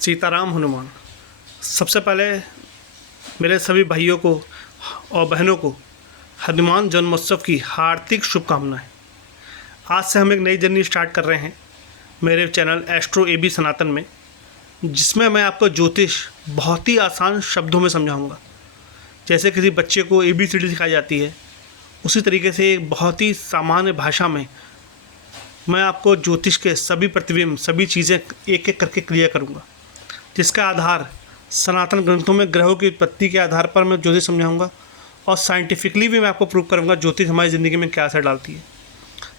सीताराम हनुमान। सबसे पहले मेरे सभी भाइयों को और बहनों को हनुमान जन्मोत्सव की हार्दिक शुभकामनाएं। आज से हम एक नई जर्नी स्टार्ट कर रहे हैं मेरे चैनल एस्ट्रो एबी सनातन में, जिसमें मैं आपको ज्योतिष बहुत ही आसान शब्दों में समझाऊंगा। जैसे किसी बच्चे को ABCD सिखाई जाती है, उसी तरीके से एक बहुत ही सामान्य भाषा में मैं आपको ज्योतिष के सभी प्रतिबिंब, सभी चीज़ें एक एक करके क्लियर करूंगा, जिसका आधार सनातन ग्रंथों में ग्रहों की उत्पत्ति के आधार पर मैं ज्योतिष समझाऊंगा, और साइंटिफिकली भी मैं आपको प्रूव करूंगा ज्योतिष हमारी ज़िंदगी में क्या असर डालती है।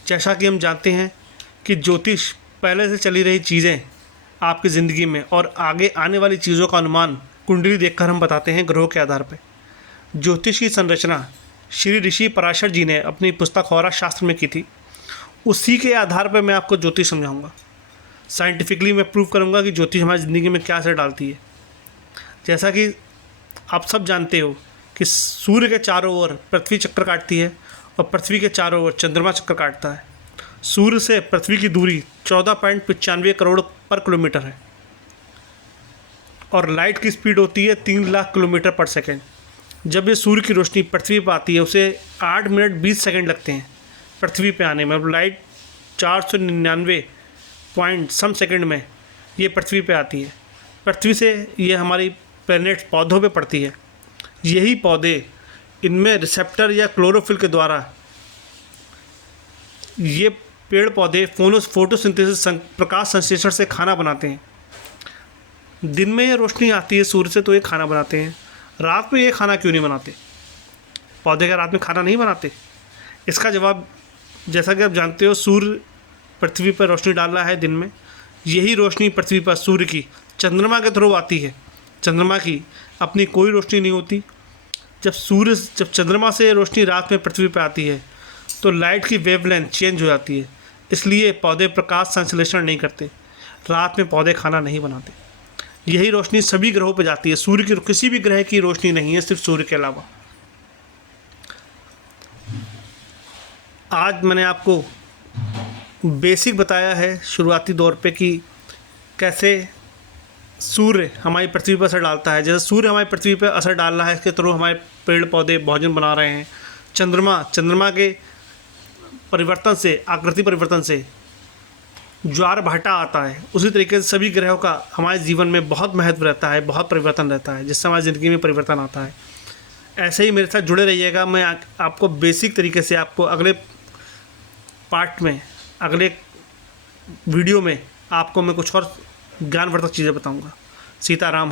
जैसा कि हम जानते हैं कि ज्योतिष पहले से चली रही चीज़ें आपकी ज़िंदगी में और आगे आने वाली चीज़ों का अनुमान कुंडली देखकर हम बताते हैं ग्रहों के आधार पर। ज्योतिष की संरचना श्री ऋषि पराशर जी ने अपनी पुस्तक होरा शास्त्र में की थी। उसी के आधार पर मैं आपको ज्योतिष समझाऊंगा। साइंटिफिकली मैं प्रूव करूंगा कि ज्योतिष हमारी ज़िंदगी में क्या असर डालती है। जैसा कि आप सब जानते हो कि सूर्य के चारों ओर पृथ्वी चक्कर काटती है और पृथ्वी के चारों ओर चंद्रमा चक्कर काटता है। सूर्य से पृथ्वी की दूरी 14.95 करोड़ पर किलोमीटर है और लाइट की स्पीड होती है 3 लाख किलोमीटर पर सेकेंड। जब ये सूर्य की रोशनी पृथ्वी पर आती है, उसे 8 मिनट 20 सेकेंड लगते हैं पृथ्वी पे आने में। लाइट 499 पॉइंट सम सेकेंड में ये पृथ्वी पे आती है। पृथ्वी से ये हमारी प्लैनेट्स पौधों पे पड़ती है। यही पौधे, इनमें रिसेप्टर या क्लोरोफिल के द्वारा ये पेड़ पौधे फोटोसिंथेसिस प्रकाश संश्लेषण से खाना बनाते हैं। दिन में ये रोशनी आती है सूर्य से, तो ये खाना बनाते हैं। रात में ये खाना क्यों नहीं बनाते? पौधे का रात में खाना नहीं बनाते? इसका जवाब, जैसा कि आप जानते हो, सूर्य पृथ्वी पर रोशनी डाल रहा है दिन में। यही रोशनी पृथ्वी पर सूर्य की चंद्रमा के थ्रू आती है। चंद्रमा की अपनी कोई रोशनी नहीं होती। जब चंद्रमा से रोशनी रात में पृथ्वी पर आती है तो लाइट की वेवलेंथ चेंज हो जाती है। इसलिए पौधे प्रकाश संश्लेषण नहीं करते। रात में पौधे खाना नहीं बनाते। यही रोशनी सभी ग्रहों पर जाती है। सूर्य की किसी भी ग्रह की रोशनी नहीं है, सिर्फ सूर्य के अलावा। आज मैंने आपको बेसिक बताया है शुरुआती दौर पे कि कैसे सूर्य हमारी पृथ्वी पर असर डालता है। जैसे सूर्य हमारी पृथ्वी पर असर डाल रहा है, इसके थ्रू हमारे पेड़ पौधे भोजन बना रहे हैं। चंद्रमा के परिवर्तन से, आकृति परिवर्तन से ज्वार भाटा आता है। उसी तरीके से सभी ग्रहों का हमारे जीवन में बहुत महत्व रहता है, बहुत परिवर्तन रहता है, जिससे हमारी ज़िंदगी में परिवर्तन आता है। ऐसे ही मेरे साथ जुड़े रहिएगा। मैं आपको बेसिक तरीके से आपको अगले पार्ट में, अगले वीडियो में आपको मैं कुछ और ज्ञानवर्धक चीज़ें बताऊंगा। सीताराम।